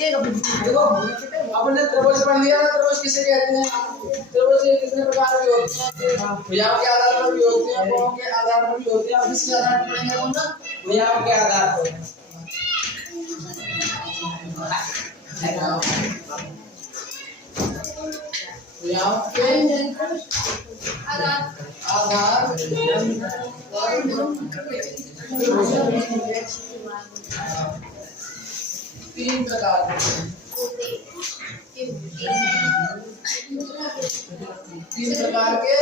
देखो आपने त्रिभुज पढ़ लिया ना। त्रिभुज किसे कहते हैं? त्रिभुज कितने प्रकार के होते हैं? भुजाओं के आधार पर भी होते हैं, कोणों के आधार पर भी होते हैं। आप किसके आधार पर पढ़ेंगे? हम ना भुजाओं के आधार पर। भुजाओं के आधार तीन प्रकार के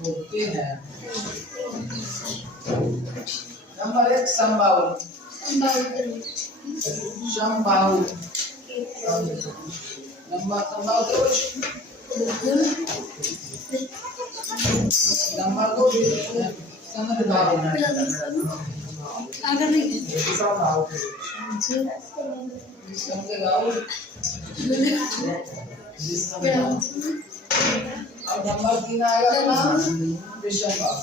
होते हैं। नंबर एक समबाहु। समबाहु नंबर दो समबाहु। अगर नहीं अब नंबर 3 आएगा ना विषमबाहु।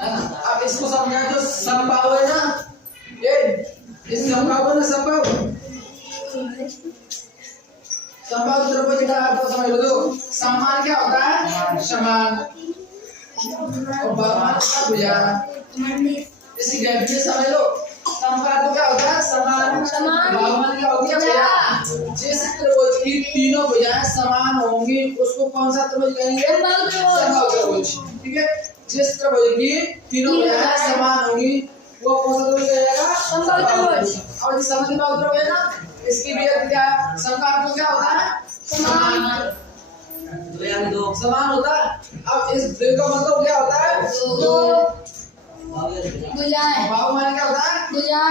है ना? अब इसको समझा जो समबाहु है ना, ये इस समबाहु है ना, समबाहु त्रिभुज का आपको समझ लो। समान क्या होता है? समान। और बहुमान का भुजा। इसी गैप में समझ लो। समबाहु क्या होता है? समान। बहुमान क्या होती है? भुजा। जिस त्रिभुज की तीनों भुजाएं समान होंगी उसको कौन सा त्रिभुज कहेंगे? समबाहु त्रिभुज। ठीक है। जिस त्रिभुज की तीनों भुजाएं समान होंगी वो कौन सा त्रिभुज कहेगा? समबाहु त्रिभुज। और जिस समबाहु त्रिभुज है ना, इसकी भी क्या है? समबाहु क्या होता है? समान। समान होता है। अब इस दो का मतलब क्या होता है? दो भुजाएं। बहुमान क्या होता है? भुजा।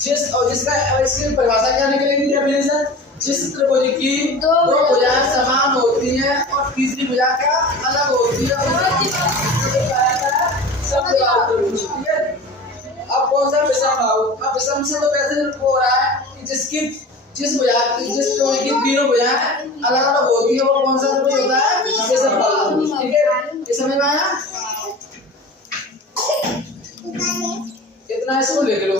जिस और जिसका इसकी परिभाषा क्या निकलेगी? डेफिनेशन। जिस त्रिभुज की दो भुजाएं समान होती हैं और तीसरी भुजा क्या अलग होती है, समबाहु त्रिभुज। ठीक है। अब कौन सा विषमबाहु? अब विषम से तो वैसे हो रहा है कि जिस भुजा की तीनों भुजाएं अलग अलग होती है वो कौन सा त्रिभुज होता है? विषमबाहु। ठीक है। ये समझ में आया? इतना इसको लिख लो।